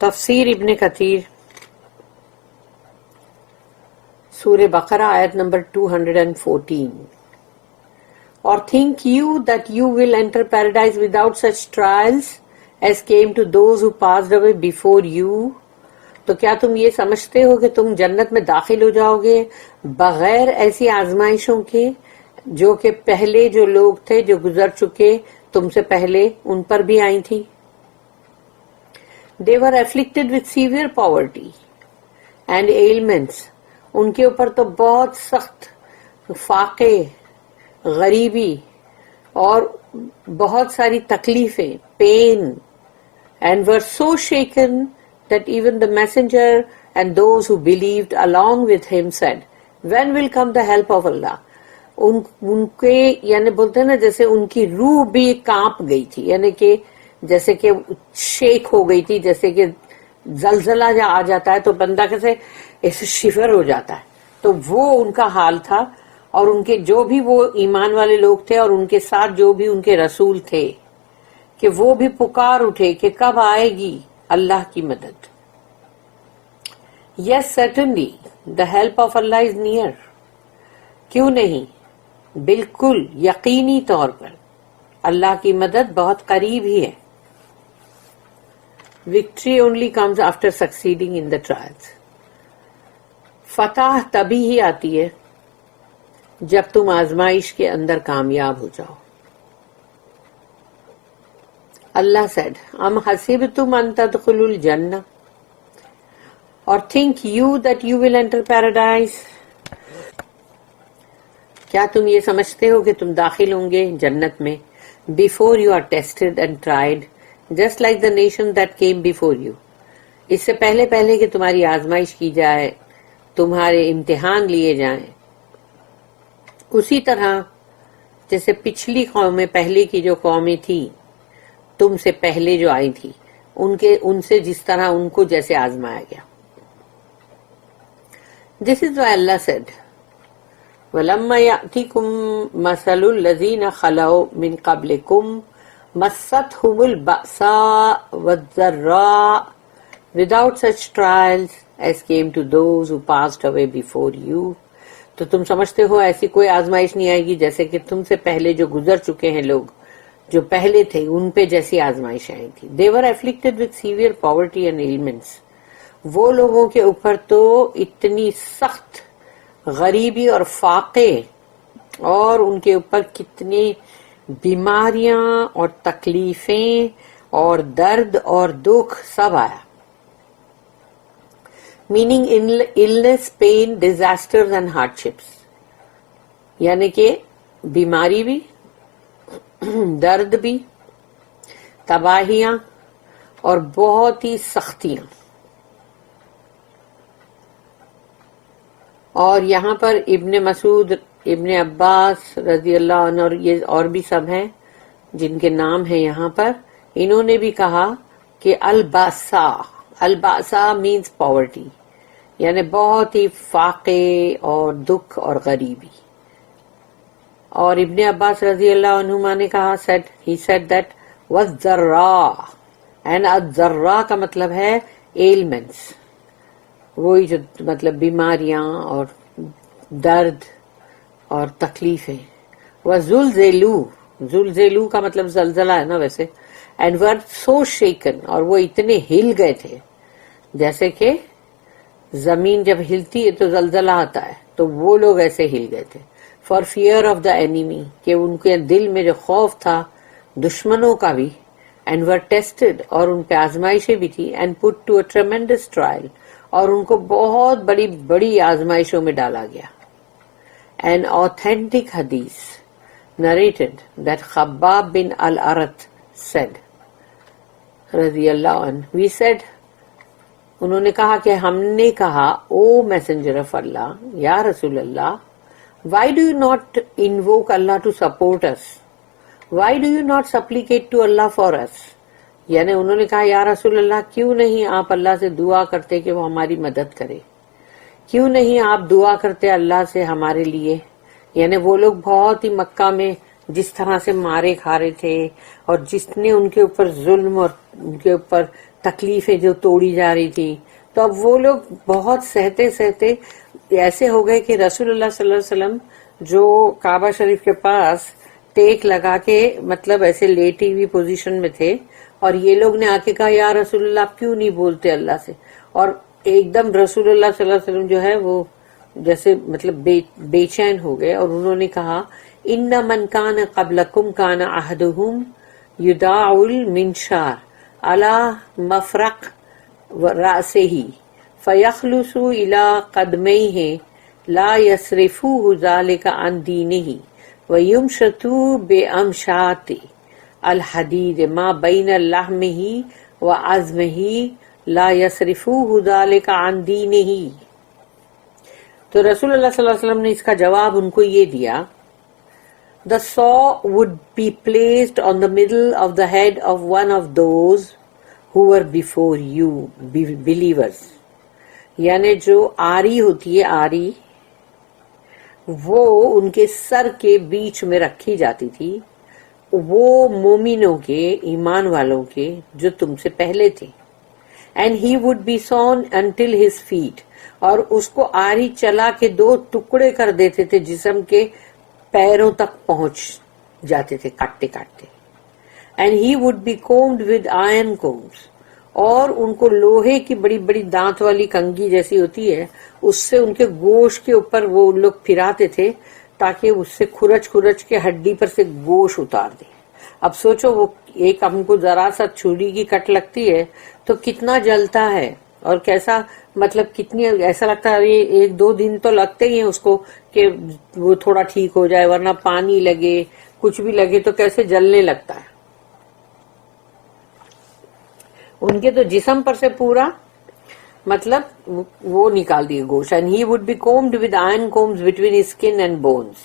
تفسیر ابن کثیر سورہ بقرہ آیت number 214. Or think you that you will enter paradise without such trials as came to those who passed away before you? تو کیا تم یہ سمجھتے ہو کہ تم جنت میں داخل ہو جاؤ گے بغیر ایسی آزمائشوں کے جو کہ پہلے جو لوگ تھے جو گزر چکے تم سے پہلے ان پر بھی آئی تھی. They were afflicted with severe poverty and ailments. ان کے اوپر تو بہت سخت فاقے، غریبی اور بہت ساری تکلیفیں، pain, and were so shaken that even the messenger and those who believed along with him said, when will come the help of Allah? ان کے یعنی بولتے ہیں نا جیسے ان کی روح بھی کانپ گئی تھی، یعنی کہ جیسے کہ شیک ہو گئی تھی، جیسے کہ زلزلہ جب آ جاتا ہے تو بندہ کیسے ایسے شفر ہو جاتا ہے، تو وہ ان کا حال تھا. اور ان کے جو بھی وہ ایمان والے لوگ تھے اور ان کے ساتھ جو بھی ان کے رسول تھے کہ وہ بھی پکار اٹھے کہ کب آئے گی اللہ کی مدد. Yes, certainly, the help of Allah is near. کیوں نہیں، بالکل یقینی طور پر اللہ کی مدد بہت قریب ہی ہے. Victory only comes after succeeding in the trials. فتح تبھی ہی آتی ہے جب تم آزمائش کے اندر کامیاب ہو جاؤ. اللہ said, ام حسبتم ان تدخلوا الجنہ اور think you that you will enter paradise. کیا تم یہ سمجھتے ہو کہ تم داخل ہوں گے جنت میں before you are tested and tried just like the nation that came before you. اس سے پہلے کہ تمہاری آزمائش کی جائے، تمہارے امتحان لیے جائیں، اسی طرح جیسے پچھلی قومیں، پہلے کی جو قومیں تھی تم سے پہلے جو آئی تھی ان سے جس طرح ان کو جیسے آزمایا گیا. This is why Allah said, وَلَمَّا يَأْتِكُمْ مَثَلُ الَّذِينَ خَلَوْا مِنْ قَبْلِكُمْ مَسَّتْهُمُ الْبَأْسَاءُ وَالضَّرَّاءُ without such trials as came to those who passed away before you. تو تم سمجھتے ہو ایسی کوئی آزمائش نہیں آئے گی جیسے کہ تم سے پہلے جو گزر چکے ہیں لوگ جو پہلے تھے ان پہ جیسی آزمائش آئی تھی. They were afflicted with severe poverty and ailments. وہ لوگوں کے اوپر تو اتنی سخت غریبی اور فاقے اور ان کے اوپر کتنی بیماریاں اور تکلیفیں اور درد اور دکھ سب آیا. Meaning illness, pain, disasters and hardships. یعنی کہ بیماری بھی، درد بھی، تباہیاں اور بہت ہی سختیاں. اور یہاں پر ابن مسعود، ابن عباس رضی اللہ عنہ اور یہ اور بھی سب ہیں جن کے نام ہیں یہاں پر، انہوں نے بھی کہا کہ الباسا مینز پاورٹی، یعنی بہت ہی فاقے اور دکھ اور غریبی. اور ابن عباس رضی اللہ عنہما نے کہا he said that والضراء and الضراء کا مطلب ہے ailments، وہی جو مطلب بیماریاں اور درد اور تکلیفیں. زلزلو کا مطلب زلزلہ ہے نا ویسے. and were so shaken، اور وہ اتنے ہل گئے تھے جیسے کہ زمین جب ہلتی ہے تو زلزلہ آتا ہے، تو وہ لوگ ایسے ہل گئے تھے. For fear of the enemy، کہ ان کے دل میں جو خوف تھا دشمنوں کا بھی. اینڈ ور ٹیسٹڈ، اور ان پہ آزمائشیں بھی تھی. And put to a tremendous trial, اور ان کو بہت بڑی بڑی آزمائشوں میں ڈالا گیا. An authentic hadith narrated that Khabbab bin al-Arat said, رضی اللہ عنہ, we said، انہوں نے کہا کہ ہم نے کہا، او میسنجر آف اللہ، یا رسول اللہ، why do you not invoke Allah to support us? Why do you not supplicate to Allah for us? یعنی انہوں نے کہا یا رسول اللہ کیوں نہیں آپ اللہ سے دعا کرتے کہ وہ ہماری مدد کرے، کیوں نہیں آپ دعا کرتے اللہ سے ہمارے لیے. یعنی وہ لوگ بہت ہی مکہ میں جس طرح سے مارے کھا رہے تھے اور جس نے ان کے اوپر ظلم اور ان کے اوپر تکلیفیں جو توڑی جا رہی تھی، تو اب وہ لوگ بہت سہتے سہتے ایسے ہو گئے کہ رسول اللہ صلی اللہ علیہ وسلم جو کعبہ شریف کے پاس ٹیک لگا کے مطلب ایسے لیٹی ہوئی پوزیشن میں تھے، اور یہ لوگ نے آ کے کہا یا رسول اللہ آپ کیوں نہیں بولتے اللہ سے، اور ایک دم رسول اللہ صلی اللہ علیہ وسلم جو ہے وہ جیسے مطلب بے چین ہو گئے، اور انہوں نے کہا ان من کان قبلکم کان عہدہم یداع المنشار علی مفرق رأسہ فیخلص الی قدمیہ لا یصرفوہ ذلک عن دینہ ویمشط بامشاط الحدید ما بین لحمہ وعظمہ لا یصرفوہ ذلک عن دینہ. تو رسول اللہ صلی اللہ علیہ وسلم نے اس کا جواب ان کو یہ دیا، the saw would be placed on the middle of the head of one of those who were before you, believers. یعنی جو آری ہوتی ہے، آری وہ ان کے سر کے بیچ میں رکھی جاتی تھی، وہ مومنوں کے، ایمان والوں کے جو تم سے پہلے تھے. and he would be sawn until his feet، اور اس کو آری چلا کے دو ٹکڑے کر دیتے تھے جسم کے، پیروں تک پہنچ جاتے تھے کاٹتے کاٹتے. and he would be combed with iron combs، اور ان کو لوہے کی بڑی بڑی دانت والی کنگھی جیسی ہوتی ہے، اس سے ان کے گوشت کے اوپر وہ لوگ پھراتے تھے تاکہ اس سے کھرچ کھرچ کے ہڈی پر سے گوشت اتار دے. اب سوچو وہ ایک ہم کو ذرا سا چھری کی کٹ لگتی ہے تو کتنا جلتا ہے، اور کیسا مطلب کتنی ایسا لگتا ہے ایک دو دن تو لگتے ہی ہیں اس کو کہ وہ تھوڑا ٹھیک ہو جائے، ورنہ پانی لگے کچھ بھی لگے تو کیسے جلنے لگتا ہے. ان کے تو جسم پر سے پورا مطلب وہ نکال دیے گوشت. and he would be combed with iron combs between his skin and bones.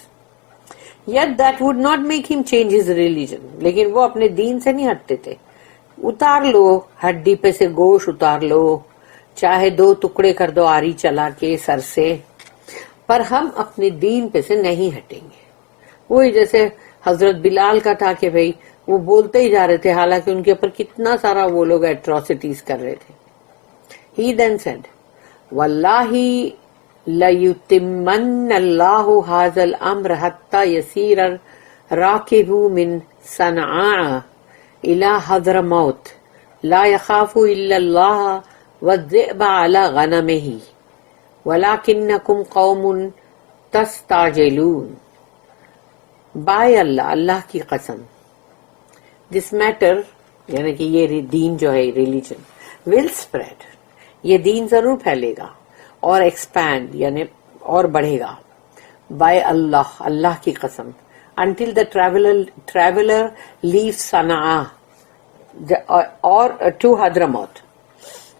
yet that would not make him change his religion. لیکن وہ اپنے دین سے نہیں ہٹتے تھے. اتار لو ہڈی پہ سے گوشت اتار لو، چاہے دو ٹکڑے کر دو آری چلا کے سر سے، پر ہم اپنے دین پہ سے نہیں ہٹیں گے. وہی جیسے حضرت بلال کا تھا کہ بھئی وہ بولتے ہی جا رہے تھے حالانکہ ان کے اوپر کتنا سارا وہ لوگ ایٹروسٹیز کر رہے تھے. He then said واللہ لَيُتِمَّنَّ اللَّهُ هَذَا الْأَمْرَ حَتَّى يَسِيرَ الرَّاكِبُ مِنْ صَنْعَاءَ إِلَى حَضْرَمَوْتَ لَا يَخَافُ إِلَّا اللَّهَ وَالذِّئْبَ عَلَى غَنَمِهِ وَلَكِنَّكُمْ قَوْمٌ تَسْتَعْجِلُونَ. بائے اللہ، اللہ کی قسم، دس میٹر یعنی کہ یہ دین جو ہے ریلیجن ول اسپریڈ، یہ دین ضرور پھیلے گا اور ایکسپینڈ یعنی اور بڑھے گا. بائی اللہ، اللہ کی قسم، until the traveler leaves صنعاء اور to حضرموت،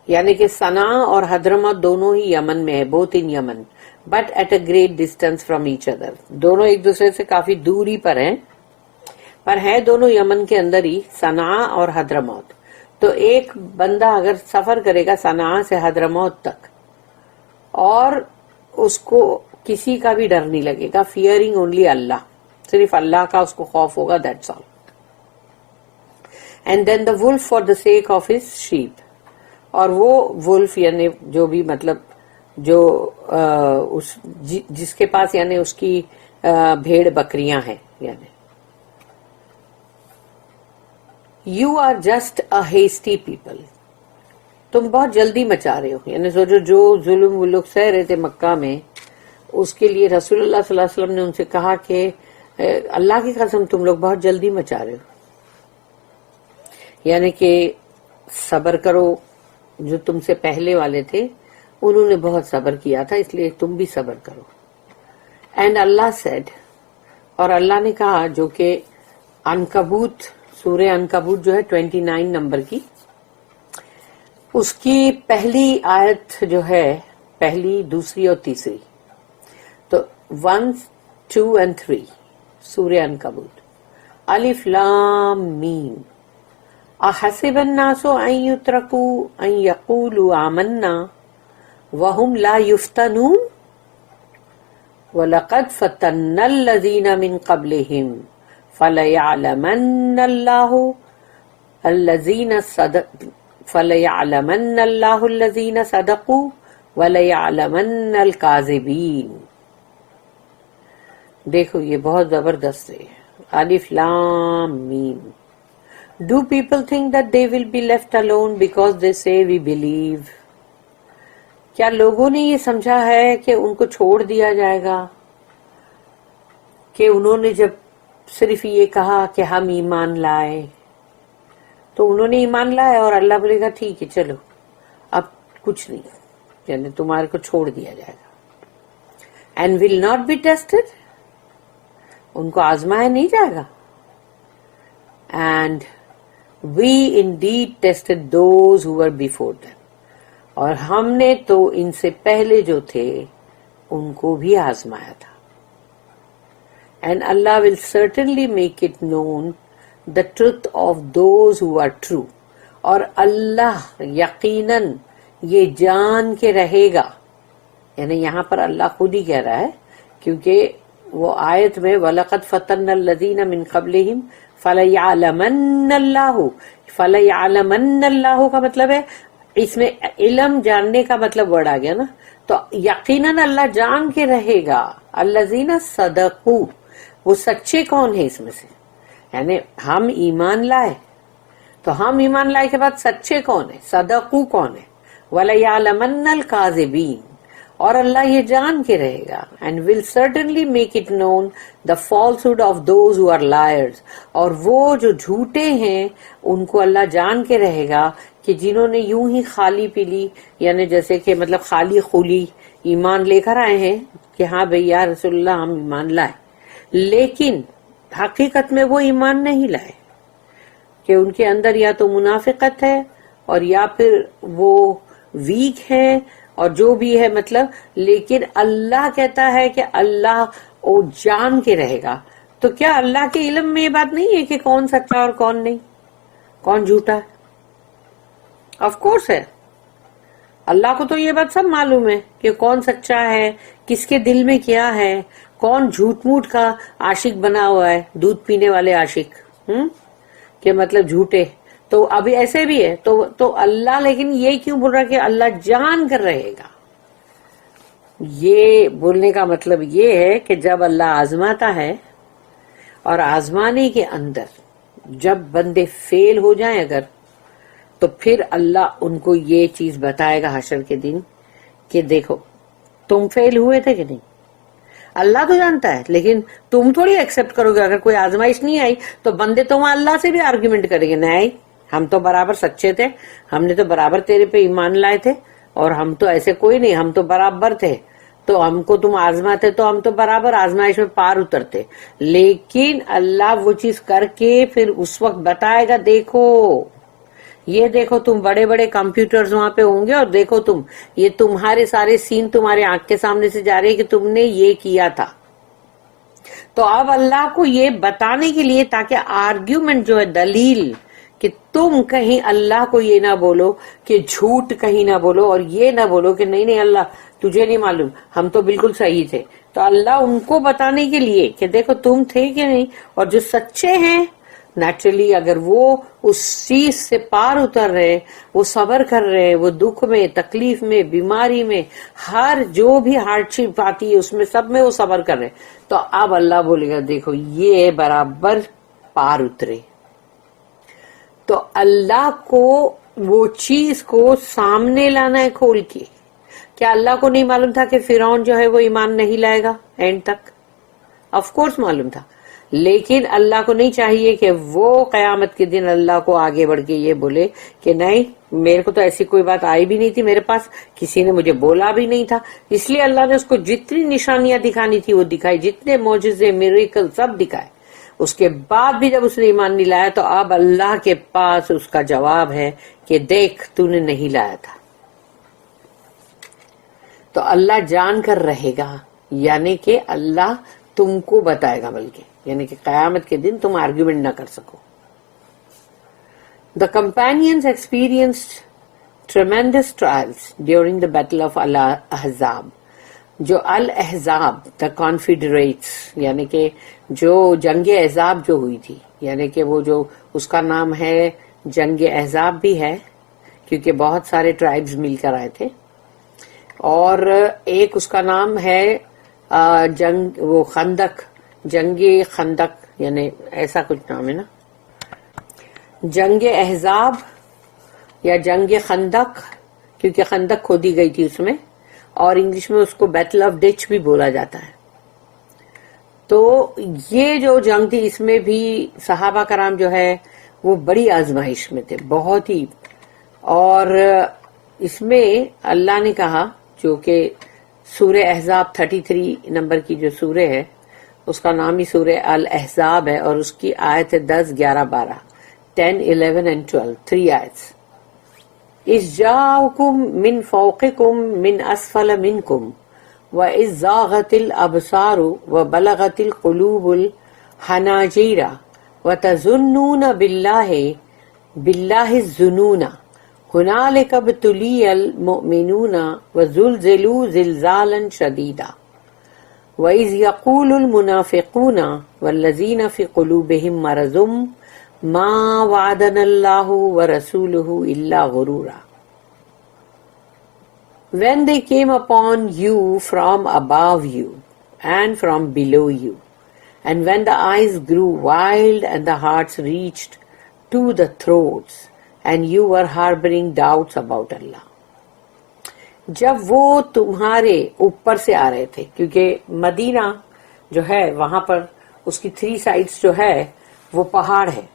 یعنی کہ صنعاء اور حضرموت دونوں ہی یمن میں ہے، both in Yemen but at a great distance from each other. دونوں ایک دوسرے سے کافی دوری پر ہیں، پر ہے دونوں یمن کے اندر ہی، صنعاء اور حضرموت. تو ایک بندہ اگر سفر کرے گا صنعاء سے حضرموت تک اور اس کو کسی کا بھی ڈر نہیں لگے گا، فیئرنگ اونلی اللہ، صرف اللہ کا اس کو خوف ہوگا، that's all. And then the wolf for the sake of his sheep, اور وہ ولف یعنی جو بھی مطلب جو جس کے پاس یعنی اس کی بھیڑ بکریاں ہیں، یعنی you are just a hasty people, تم بہت جلدی مچا رہے ہو. یعنی سوچو جو ظلم وہ لوگ سہ رہے تھے مکہ میں، اس کے لیے رسول اللہ صلی اللہ علیہ وسلم نے ان سے کہا کہ اللہ کی قسم تم لوگ بہت جلدی مچا رہے ہو، یعنی کہ صبر کرو. جو تم سے پہلے والے تھے انہوں نے بہت صبر کیا تھا، اس لیے تم بھی صبر کرو. اینڈ اللہ سیڈ، اور اللہ نے کہا، جو کہ عنکبوت، سورہ عنکبوت جو ہے 29 نمبر کی، اس کی پہلی آیت جو ہے، پہلی، دوسری اور تیسری، تو 1 2 and 3 سورہ عنکبوت. الف لام میم احسب الناس ان يتركوا ان يقولوا آمنا وهم لا يفتنون ولقد فتنا الذين من قبلهم فَلَيَعْلَمَنَّ اللَّهُ الَّذِينَ صَدَقُوا وَلَيَعْلَمَنَّ الْكَاذِبِينَ. دیکھو یہ بہت زبردست ہے. الف لام میم. Do people think that they will be left alone because they say we believe? کیا لوگوں نے یہ سمجھا ہے کہ ان کو چھوڑ دیا جائے گا کہ انہوں نے جب صرف یہ کہا کہ ہم ایمان لائے تو انہوں نے ایمان لائے اور اللہ بولے گا ٹھیک ہے چلو اب کچھ نہیں, یعنی تمہارے کو چھوڑ دیا جائے گا. And will not be tested, ان کو آزمایا نہیں جائے گا. And we indeed tested those who were before them, اور ہم نے تو ان سے پہلے جو تھے ان کو بھی آزمایا تھا. And Allah will certainly make it known the truth of those who are true, اور اللہ یقیناً یہ جان کے رہے گا, یعنی یہاں پر اللہ خود ہی کہہ رہا ہے کیونکہ وہ آیت میں وَلَقَدْ فَتَنَّ الَّذِينَ مِنْ قَبْلِهِمْ فَلَيَعْلَمَنَّ اللَّهُ کا مطلب ہے اس میں علم جاننے کا مطلب ورڈ آ گیا نا, تو یقیناً اللہ جان کے رہے گا. الَّذِينَ صَدَقُوا, وہ سچے کون ہیں اس میں سے, یعنی ہم ایمان لائے تو ہم ایمان لائے کے بعد سچے کون ہیں, صدقو کون ہے. وَلَيَعْلَمَنَّ الْكَاذِبِينَ, اور اللہ یہ جان کے رہے گا. and will certainly make it known the falsehood of those who are liars, اور وہ جو جھوٹے ہیں ان کو اللہ جان کے رہے گا کہ جنہوں نے یوں ہی خالی پی لی, یعنی جیسے کہ مطلب خالی خولی ایمان لے کر آئے ہیں کہ ہاں بھئی یا رسول اللہ ہم ایمان لائے, لیکن حقیقت میں وہ ایمان نہیں لائے, کہ ان کے اندر یا تو منافقت ہے اور یا پھر وہ ویک ہے اور جو بھی ہے مطلب, لیکن اللہ کہتا ہے کہ اللہ وہ جان کے رہے گا. تو کیا اللہ کے علم میں یہ بات نہیں ہے کہ کون سچا اور کون نہیں, کون جھوٹا ہے؟ آف کورس ہے, اللہ کو تو یہ بات سب معلوم ہے کہ کون سچا ہے, کس کے دل میں کیا ہے, کون جھوٹ موٹ کا عاشق بنا ہوا ہے, دودھ پینے والے عاشق کہ مطلب جھوٹے. تو ابھی ایسے بھی ہے تو اللہ لیکن یہ کیوں بول رہا کہ اللہ جان کر رہے گا؟ یہ بولنے کا مطلب یہ ہے کہ جب اللہ آزماتا ہے اور آزمانے کے اندر جب بندے فیل ہو جائیں اگر, تو پھر اللہ ان کو یہ چیز بتائے گا حشر کے دن کہ دیکھو تم فیل ہوئے تھے کہ نہیں. اللہ تو جانتا ہے لیکن تم تھوڑی ایکسپٹ کرو گے. اگر کوئی آزمائش نہیں آئی تو بندے تو وہاں اللہ سے بھی آرگیومنٹ کریں گے, نہیں ہم تو برابر سچے تھے, ہم نے تو برابر تیرے پہ ایمان لائے تھے, اور ہم تو ایسے کوئی نہیں, ہم تو برابر تھے, تو ہم کو تم آزماتے تو ہم تو برابر آزمائش میں پار اترتے. لیکن اللہ وہ چیز کر کے پھر اس وقت بتائے گا دیکھو یہ دیکھو تم بڑے بڑے کمپیوٹرز وہاں پہ ہوں گے اور دیکھو تم یہ تمہارے سارے سین تمہارے آنکھ کے سامنے سے جا رہے ہیں کہ تم نے یہ کیا تھا. تو اب اللہ کو یہ بتانے کے لیے تاکہ آرگیومنٹ جو ہے دلیل کہ تم کہیں اللہ کو یہ نہ بولو کہ جھوٹ کہیں نہ بولو اور یہ نہ بولو کہ نہیں اللہ تجھے نہیں معلوم ہم تو بالکل صحیح تھے. تو اللہ ان کو بتانے کے لیے کہ دیکھو تم تھے کہ نہیں, اور جو سچے ہیں نیچرلی اگر وہ اس چیز سے پار اتر رہے, وہ صبر کر رہے, وہ دکھ میں تکلیف میں بیماری میں ہر جو بھی ہارڈ شپ آتی ہے اس میں سب میں وہ صبر کر رہے, تو اب اللہ بولے گا دیکھو یہ برابر پار اترے. تو اللہ کو وہ چیز کو سامنے لانا ہے کھول کے. کیا اللہ کو نہیں معلوم تھا کہ فرعون جو ہے وہ ایمان نہیں لائے گا اینڈ تک؟ آف کورس معلوم تھا, لیکن اللہ کو نہیں چاہیے کہ وہ قیامت کے دن اللہ کو آگے بڑھ کے یہ بولے کہ نہیں میرے کو تو ایسی کوئی بات آئی بھی نہیں تھی میرے پاس, کسی نے مجھے بولا بھی نہیں تھا. اس لیے اللہ نے اس کو جتنی نشانیاں دکھانی تھی وہ دکھائی, جتنے معجزے میریکل سب دکھائے. اس کے بعد بھی جب اس نے ایمان نہیں لایا تو اب اللہ کے پاس اس کا جواب ہے کہ دیکھ تو نے نہیں لایا تھا. تو اللہ جان کر رہے گا, یعنی کہ اللہ تم کو بتائے گا, بلکہ یعنی کہ قیامت کے دن تم آرگیومنٹ نہ کر سکو. The companions experienced tremendous trials during the battle of Al-Ahzab. جو الاحزاب دا کانفیڈریٹس، یعنی کہ جو جنگ احزاب جو ہوئی تھی، یعنی کہ وہ جو اس کا نام ہے جنگ احزاب بھی ہے کیونکہ بہت سارے ٹرائبز مل کر آئے تھے، اور ایک اس کا نام ہے جنگ وہ خندق، جنگ خندق، یعنی ایسا کچھ نام ہے نا، جنگ احزاب یا جنگ خندق، کیونکہ خندق کھودی گئی تھی اس میں، اور انگلش میں اس کو بیٹل آف ڈچ بھی بولا جاتا ہے۔ تو یہ جو جنگ تھی اس میں بھی صحابہ کرام جو ہے وہ بڑی آزمائش میں تھے، بہت ہی، اور اس میں اللہ نے کہا، جو کہ سورہ احزاب 33 نمبر کی جو سورہ ہے اس کا نام ہی سورہ الاحزاب ہے، اور اس کی آیت ہے 10، 11، 12، 10، 11 and 12، 3 آیتس۔ اِذْ جَاءَكُم مِّن فَوْقِكُم مِّنْ أَسْفَلَ مِنْكُمْ وَإِذْ زَاغَتِ الْأَبْصَارُ وَبَلَغَتِ الْقُلُوبُ الْحَنَاجِرَ وَتَظُنُّونَ بِاللَّهِ الظُّنُونَ هُنَالِكَ ابْتُلِيَ الْمُؤْمِنُونَ وَزُلْزِلُوا زِلْزَالًا شَدِيدًا وَإِذْ يَقُولُ الْمُنَافِقُونَ وَالَّذِينَ فِي قُلُوبِهِم مَّرَضٌ مَّا وَعَدَنَا اللَّهُ وَرَسُولُهُ إِلَّا غُرُورًا۔ When they came upon you from above you and from below you, and when the eyes grew wild and the hearts reached to the throats, and you were harboring doubts about Allah۔ جب وہ تمہارے اوپر سے آ رہے تھے، کیونکہ مدینہ جو ہے وہاں پر اس کی 3 سائڈس جو ہے وہ پہاڑ ہے،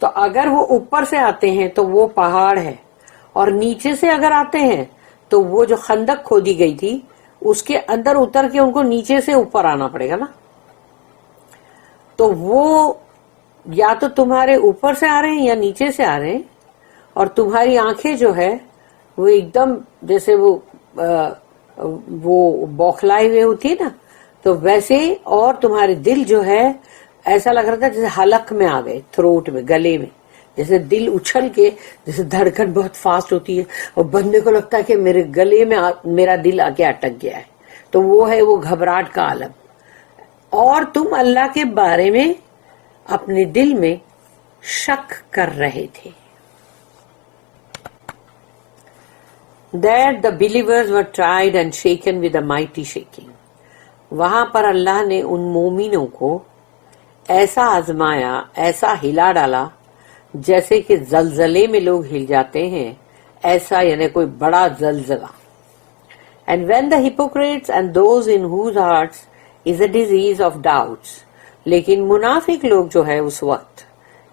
تو اگر وہ اوپر سے آتے ہیں تو وہ پہاڑ ہے، اور نیچے سے اگر آتے ہیں تو وہ جو خندق کھودی گئی تھی اس کے اندر اتر کے ان کو نیچے سے اوپر آنا پڑے گا نا، تو وہ یا تو تمہارے اوپر سے آ رہے ہیں یا نیچے سے آ رہے ہیں، اور تمہاری آنکھیں جو ہے وہ ایک دم جیسے وہ بوکھلائے ہوئے ہوتی ہے نا، تو ویسے، اور تمہارے دل جو ہے ایسا لگ رہا تھا جیسے حلق میں آ گئے، تھروٹ میں، گلے میں، جیسے دل اچھل کے، جیسے دھڑکن بہت فاسٹ ہوتی ہے اور بندے کو لگتا ہے کہ میرے گلے میں میرا دل آ کے اٹک گیا ہے، تو وہ ہے وہ گھبراہٹ کا عالم، اور تم اللہ کے بارے میں اپنے دل میں شک کر رہے تھے۔ That the believers were tried and shaken with a mighty shaking۔ وہاں پر اللہ نے ان مومنوں کو ایسا آزمایا، ایسا ہلا ڈالا جیسے کہ زلزلے میں لوگ ہل جاتے ہیں، ایسا یعنی کوئی بڑا زلزلہ۔ And when the hypocrites and those in whose hearts is a disease of doubts، لیکن منافق لوگ جو ہے اس وقت،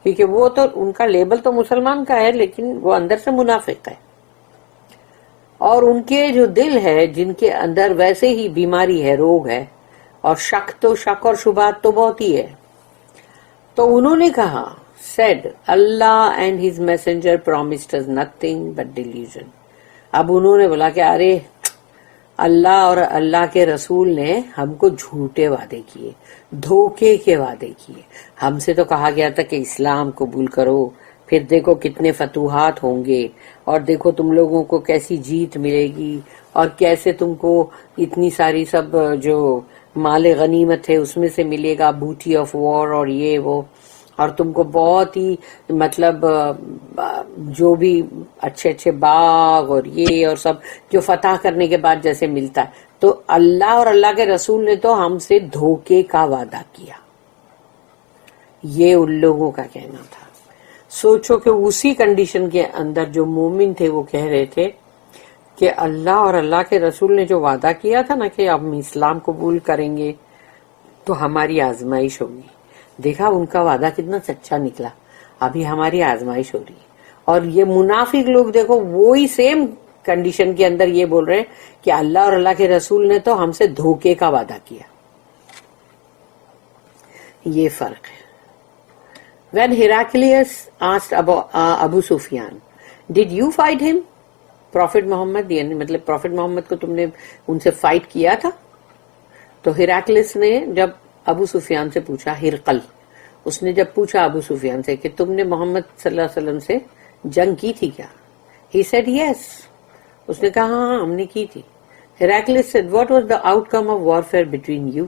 کیونکہ وہ تو ان کا لیبل تو مسلمان کا ہے لیکن وہ اندر سے منافق ہے، اور ان کے جو دل ہے جن کے اندر ویسے ہی بیماری ہے، روگ ہے، اور شک اور شبہات تو بہت ہی ہے، تو انہوں نے کہا، said Allah and his messenger promised us nothing but delusion۔ اب انہوں نے بولا کہ ارے اللہ اور اللہ کے رسول نے ہم کو جھوٹے وعدے کیے، دھوکے کے وعدے کیے، ہم سے تو کہا گیا تھا کہ اسلام قبول کرو، پھر دیکھو کتنے فتوحات ہوں گے، اور دیکھو تم لوگوں کو کیسی جیت ملے گی، اور کیسے تم کو اتنی ساری سب جو مال غنیمت ہے اس میں سے ملے گا، بوٹی آف وار اور یہ وہ، اور تم کو بہت ہی مطلب جو بھی اچھے اچھے باغ اور یہ اور سب جو فتح کرنے کے بعد جیسے ملتا ہے، تو اللہ اور اللہ کے رسول نے تو ہم سے دھوکے کا وعدہ کیا، یہ ان لوگوں کا کہنا تھا۔ سوچو کہ اسی کنڈیشن کے اندر جو مومن تھے وہ کہہ رہے تھے کہ اللہ اور اللہ کے رسول نے جو وعدہ کیا تھا نا کہ ہم اسلام قبول کریں گے تو ہماری آزمائش ہوگی، دیکھا ان کا وعدہ کتنا سچا نکلا، ابھی ہماری آزمائش ہو رہی ہے۔ اور یہ منافق لوگ دیکھو وہی سیم کنڈیشن کے اندر یہ بول رہے ہیں کہ اللہ اور اللہ کے رسول نے تو ہم سے دھوکے کا وعدہ کیا، یہ فرق ہے۔ When Heraclius asked Abu Sufyan, did you fight him? Prophet Muhammad، یعنی مطلب Prophet محمد کو تم نے ان سے فائٹ کیا تھا؟ تو ہیراکلس نے جب ابو سفیان سے پوچھا، ہرقل اس نے جب پوچھا ابو سفیان سے کہ تم نے محمد صلی اللہ علیہ وسلم سے جنگ کی تھی کیا؟ He said yes۔ اس نے کہا ہاں ہم نے کی تھی۔ Heraclius said, what was the outcome of warfare between you?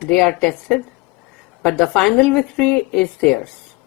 They are tested, but the final victory is theirs.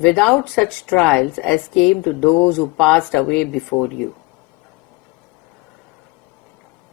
without such trials as came to those who passed away before you.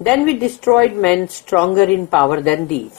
Then we destroyed men stronger in power than these.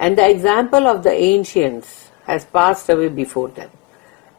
And the example of the ancients has passed away before them.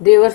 They were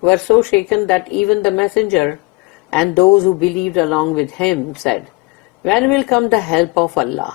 were so shaken that even the messenger and those who believed along with him said, when will come the help of Allah?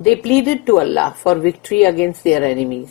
They pleaded to Allah for victory against their enemies.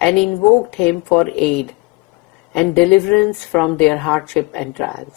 And invoked him for aid and deliverance from their hardship and trials.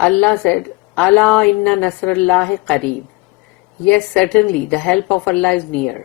Allah said, Allah inna nasrallahi qareeb. Yes, certainly the help of Allah is near.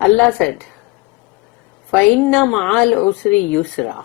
Allah said, فَإِنَّ مَعَ الْعُسْرِ يُسْرًا.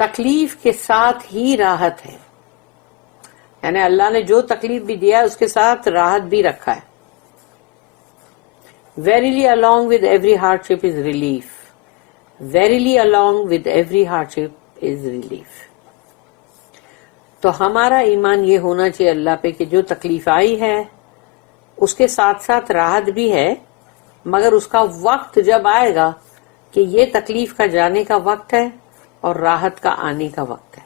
تکلیف کے ساتھ ہی راحت ہے، یعنی اللہ نے جو تکلیف بھی دیا ہے اس کے ساتھ راحت بھی رکھا ہے. Verily along with every hardship is relief. Verily along with every hardship is relief. تو ہمارا ایمان یہ ہونا چاہیے اللہ پہ کہ جو تکلیف آئی ہے اس کے ساتھ ساتھ راحت بھی ہے، مگر اس کا وقت جب آئے گا کہ یہ تکلیف کا جانے کا وقت ہے اور راحت کا آنے کا وقت ہے،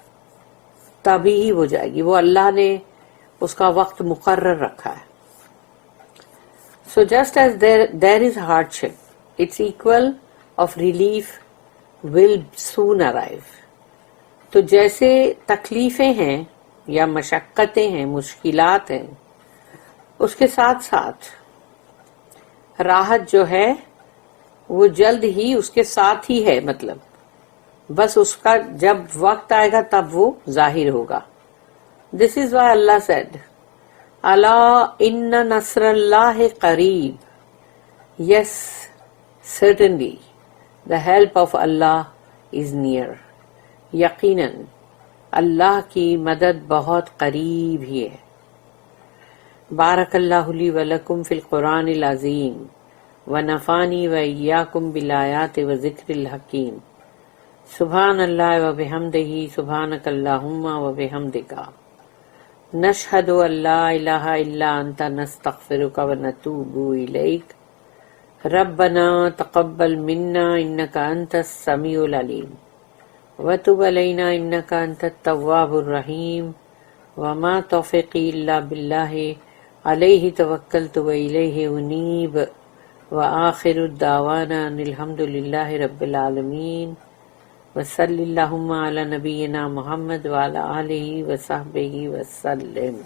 تبھی ہی ہو جائے گی. وہ اللہ نے اس کا وقت مقرر رکھا ہے. So just as there is hardship, its equal of relief will soon arrive. تو جیسے تکلیفیں ہیں یا مشقتیں ہیں، مشکلات ہیں، اس کے ساتھ ساتھ راحت جو ہے وہ جلد ہی اس کے ساتھ ہی ہے، مطلب بس اس کا جب وقت آئے گا تب وہ ظاہر ہوگا. This is why Allah said, Allah inna nasrallah qareeb. Yes, certainly, the help of Allah is near. یقیناً اللہ کی مدد بہت قریب ہی ہے. بارک اللہ لی ولکم فی القرآن العظیم ونفانی وإیاکم بالآیات وذکر الحکیم. سبحان اللہ وبحمدہ سبحانک اللہم وبحمدک نشہد ان لا الہ الا انت نستغفرک ونتوب الیک. ربنا تقبل منا انک انت السمیع العلیم وتب علینا انک انت التواب الرحیم. وما توفیقی الا باللہ علیہ توکلت والیہ انیب. وآخر الدعوانا ان الحمد للہ رب العالمین. وصلی اللہم علی نبینا محمد وعلی آلہ وصحبہ وسلم.